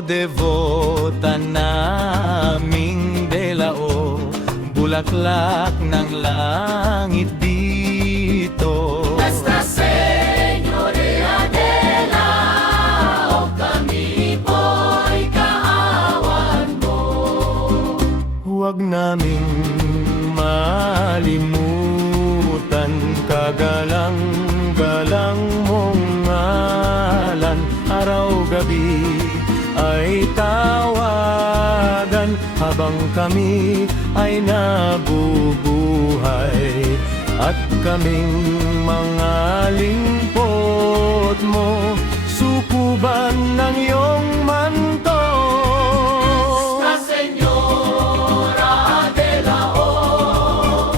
devota naming Delao, bulaklak ng langit dito. Nuestra Señora de Lao, kami po'y kaawan mo. Huwag naming malimutan, kagalang-galang mong ngalan. Araw-gabi ay tawagan, habang kami ay nabubuhay. At kaming mga lingkod mo, sukuban ng iyong manto. Nuestra Señora de Lao,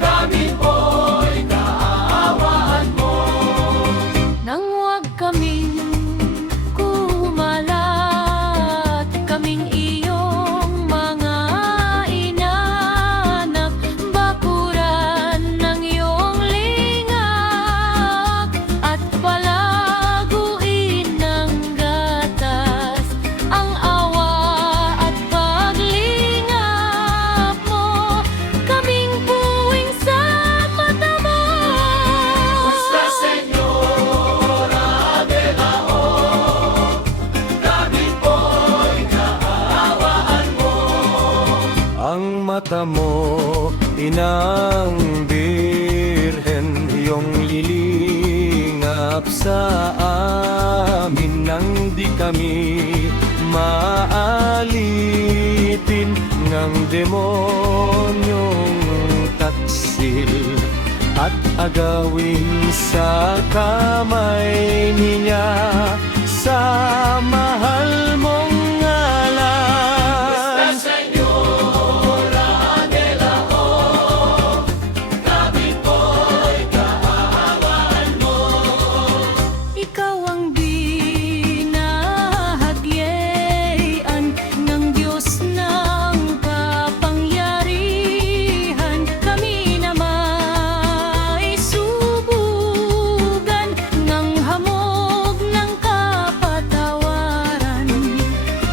kami po'y kaawaan mo. Nang huwag kaming kumalat, kaming iyong mga inanak, bakuran ng iyong lingap, at palaguin ng gatas ang awa at paglingap mo, kaming puwing sa mata mo. Nuestra Señora de Lao, kami po'y kaawaan mo. Ang mata mo, inang birhen, iyong lilingap sa amin nang di kami maalitin ng demonyong taksil at agawin sa kamay niya sa mahal mong ngalan. Nuestra Señora de Lao, kami po'y kaawaan mo. Ikaw ang binahagyan ng Diyos ng kapangyarihan. Kami na may subugan ng hamog ng kapatawaran.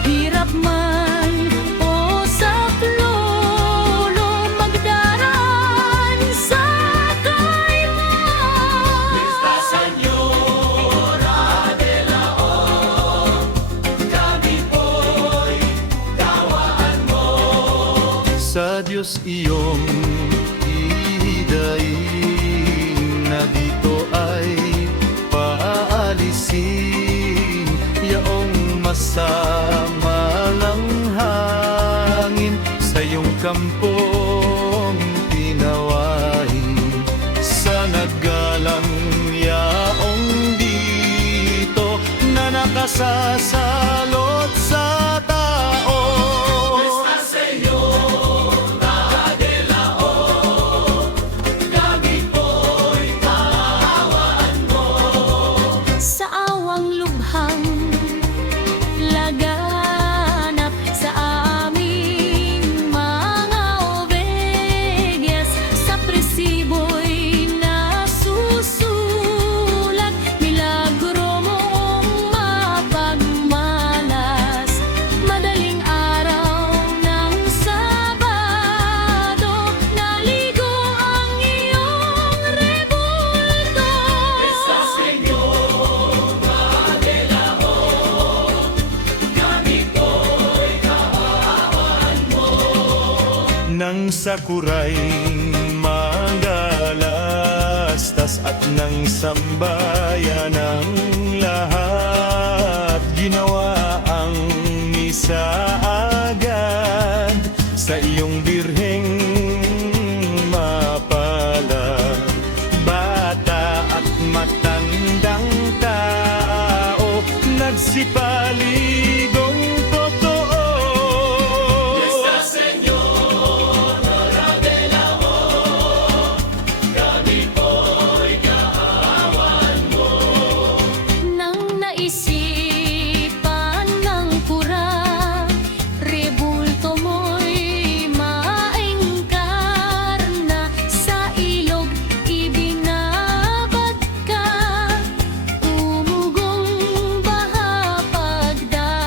Hirap man o saklolo, magdaraan sa kailan. Nuestra Señora de Lao, kami po'y kaawaan mo. Sa Diyos iyong idaing na dito ay paalisin yaong masamalang hangin sa iyong kampong pinawain. Sa naggalang yaong dito na nakasasalot sa tao. Nuestra Señora de Lao, kami po'y kaawaan mo. Sa awang lubhang laganap sa aming mga ovenyas, sa presibo'y nasusulat, milagro mong mapagmalas. Madaling araw ng Sabado, naligo ang iyong rebulto. Nuestra Señora de Lao, kami po'y kaawaan mo. Nang sakuray magalastas at nang sambayan ng lahat, ginawa ang misa agad sa iyong birheng mapalad. Bata at matandang tao, nagsipaligong totoo. Nuestra Señora de Lao, kami po'y kaawaan mo. Nang naisipan ng pura, rebulto mo'y maengkar na sa ilog ibinabad ka. Tumugong baha pagdaan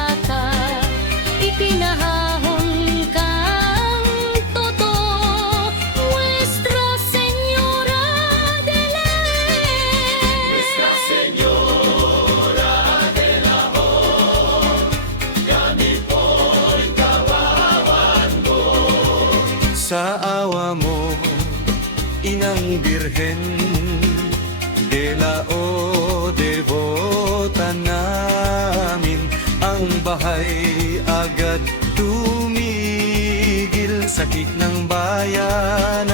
Birhen de la O devota namin, ang bahay agad tumigil, sakit ng bayan